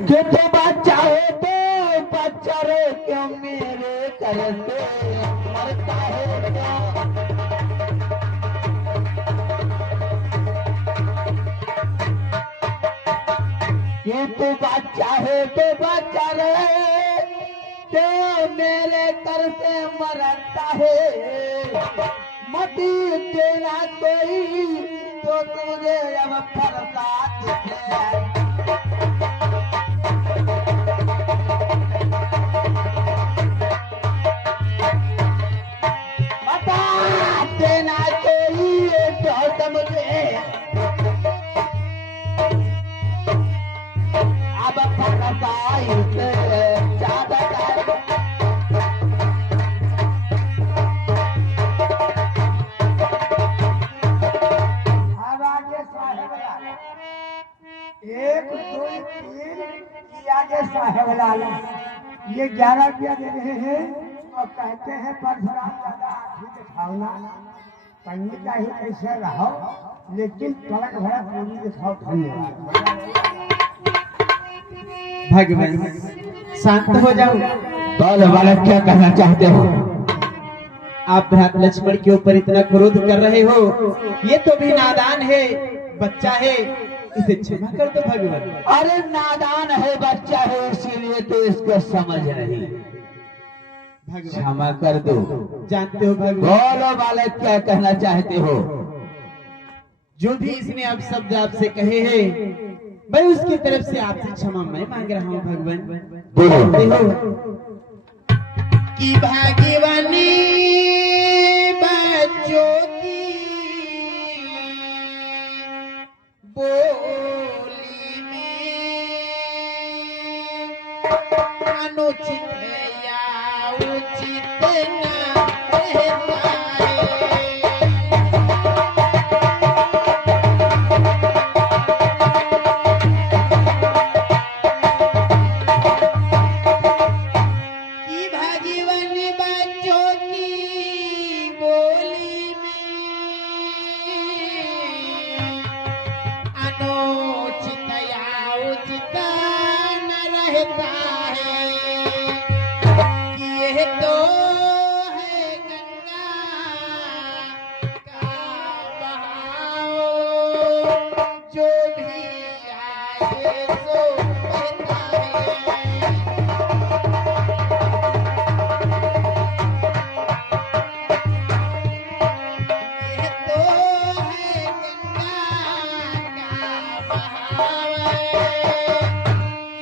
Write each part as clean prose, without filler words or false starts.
कि तो बच्चा है तो बच्चा रे क्यों मेरे करते मरता है क्या। ये तो बच्चा है तो बच्चा रे तो मेरे कर से मरता है। मती देना कोई तो तुझे अब फरसात है। बता देना कोई तो मुझे अब फरसात ज्यादा एक दो तीन आगे साहेब लाल ये 11 रुपया दे रहे हैं और कहते हैं परशुराम दादा आँखी दिखाओ ना पंडित का ही कैसे रहो लेकिन कड़क भरा पूरी दिखाओ। धन्यवाद। भगवान शांत हो जाओ। बोलो बालक क्या कहना चाहते हो। आप भ्रात लक्ष्मण के ऊपर इतना क्रोध कर रहे हो। ये तो भी नादान है, बच्चा है, इसे क्षमा कर दो भगवान। अरे नादान है बच्चा है इसीलिए तो इसको समझ नहीं। क्षमा कर दो। जानते हो भगवान, बोलो बालक क्या कहना चाहते हो। जो भी इसने अब शब्द आपसे कहे हैं मैं उसकी तरफ से आपसे क्षमा मैं मांग रहा हूँ भगवान। बोलो कि भाग्यवानी बच्चों की बोली में अनुचित है या उचित न रहता है। कि भाग्यवानी बच्चों की बोली में अनुचित या उचित न रहता है। कि यह तो है गंगा का बहाव जो भी आए सो बहता है। ये तो है गंगा का बहाव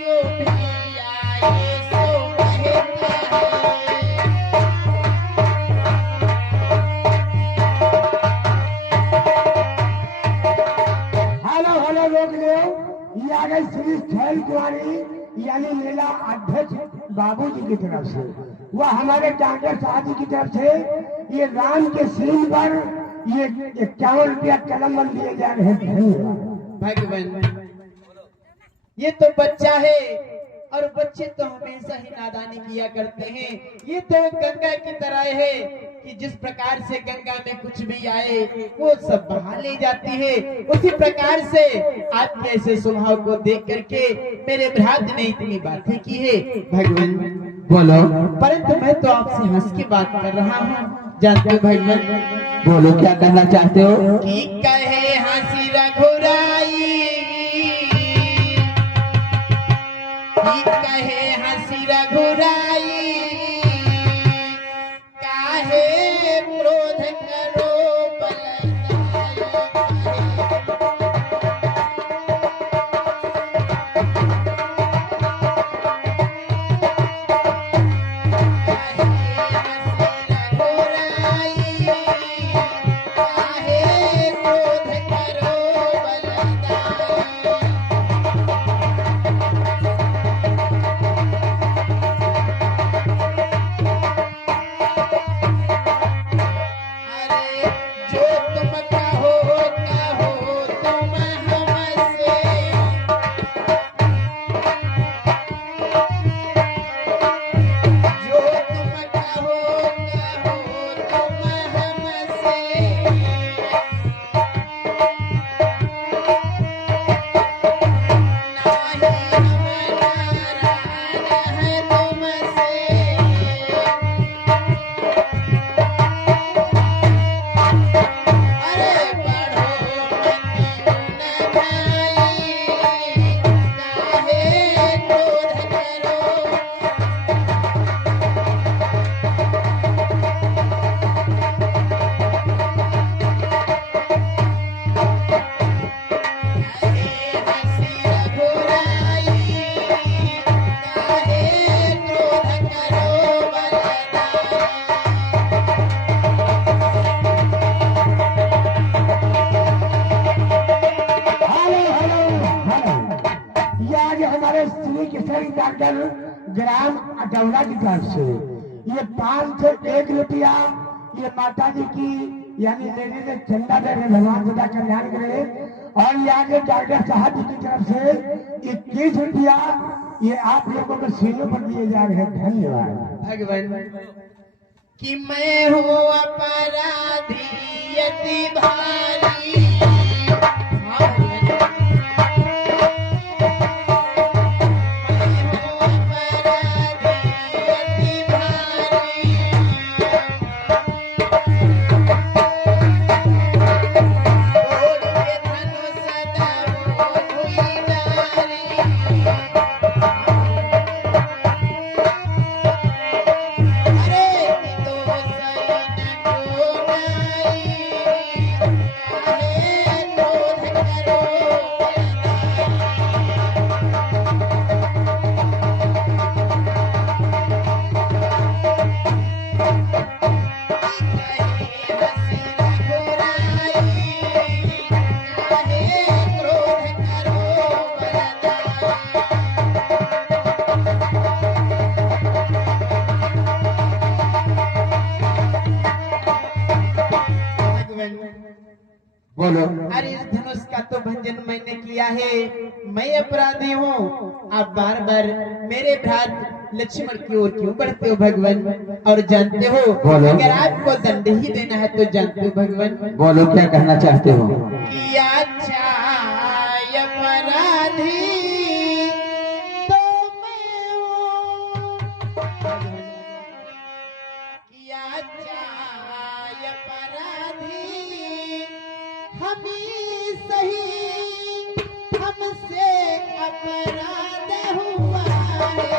जो भी आए सो बहता है। हेलो हेलो लोग ले ये आ गए श्री खेल कुमारी यानी लीला अध्यक्ष बाबू जी की तरफ से वह हमारे डॉक्टर साहब जी की तरफ से ये राम के सीन पर ये 51 रुपया कलम बन दिए जा रहे हैं। धन्यवाद। भगवान ये तो बच्चा है और बच्चे तो हमेशा ही नादानी किया करते हैं। ये तो गंगा की तरह है कि जिस प्रकार से गंगा में कुछ भी आए वो सब बहा ले जाती है। उसी प्रकार से आपके ऐसे स्वभाव को देख करके मेरे भ्रात ने इतनी बातें की है भगवान। बोलो परंतु मैं तो आपसे हंस के बात कर रहा हूँ। जानते हो भगवान, बोलो क्या कहना चाहते हो। कि कहे हंसी रघुराई, कि कहे हंसी रघुराई, काहे क्रोध करो बलदाई। हमारे श्री कृष्ण डॉक्टर ग्राम अटौला की तरफ से ये 5 से 1 रुपया ये माता जी की यानी लेने से चंदा दे रहे, भगवान सदा कल्याण करे। और ये आगे डॉक्टर साहब जी की तरफ से 21 रुपया ये आप लोगों को सीनों पर दिए जा रहे हैं। धन्यवाद। भगवान कि मैं हूँ अपराधी अति भारी, बोलो। अरे इस धनुष का तो भंजन मैंने किया है, मैं अपराधी हूँ। आप बार बार मेरे भ्रात लक्ष्मण की ओर क्यों बढ़ते हो भगवान? और जानते हो बोलो। अगर आपको दंड ही देना है तो जानते हो भगवान बोलो क्या कहना चाहते हो? कि अच्छा अपराधी तो मैं हूँ, कि अच्छा अपराधी हम ही सही, हमसे अपराध हुआ है।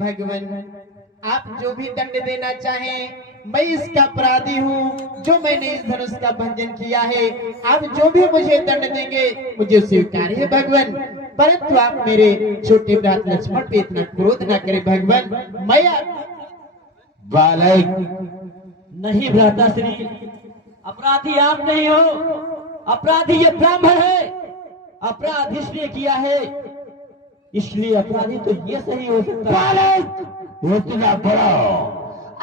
भगवान आप जो भी दंड देना चाहें, मैं इसका अपराधी हूँ जो मैंने इस धनुष का भंजन किया है। आप जो भी मुझे दंड देंगे मुझे स्वीकार है भगवान, परंतु आप मेरे छोटे भ्रात लक्ष्मण पे इतना क्रोध न करें भगवान। मैं बालक नहीं भ्राता श्री, अपराधी आप नहीं हो, अपराधी ये ब्राह्मण है। अपराध इसलिए किया है, इसलिए अपराधी तो ये सही हो सकता है। इतना बड़ा,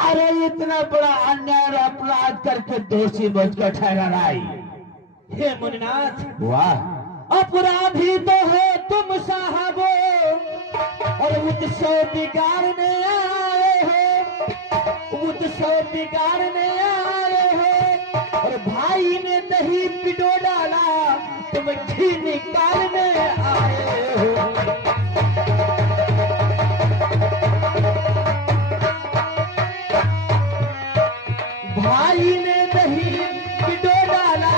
अरे इतना बड़ा अन्याय और अपराध करके दोषी बचकर ठहराई। हे मुनिनाथ, वाह, अपराधी तो है तुम साहबो, और उत्सव बिगाड़ने आए हो, उत्सव बिगाड़ने आए हो। और भाई ने दही पिटो डाला, तुम घी निकालने आए हो। भाई ने दही पिटो डाला,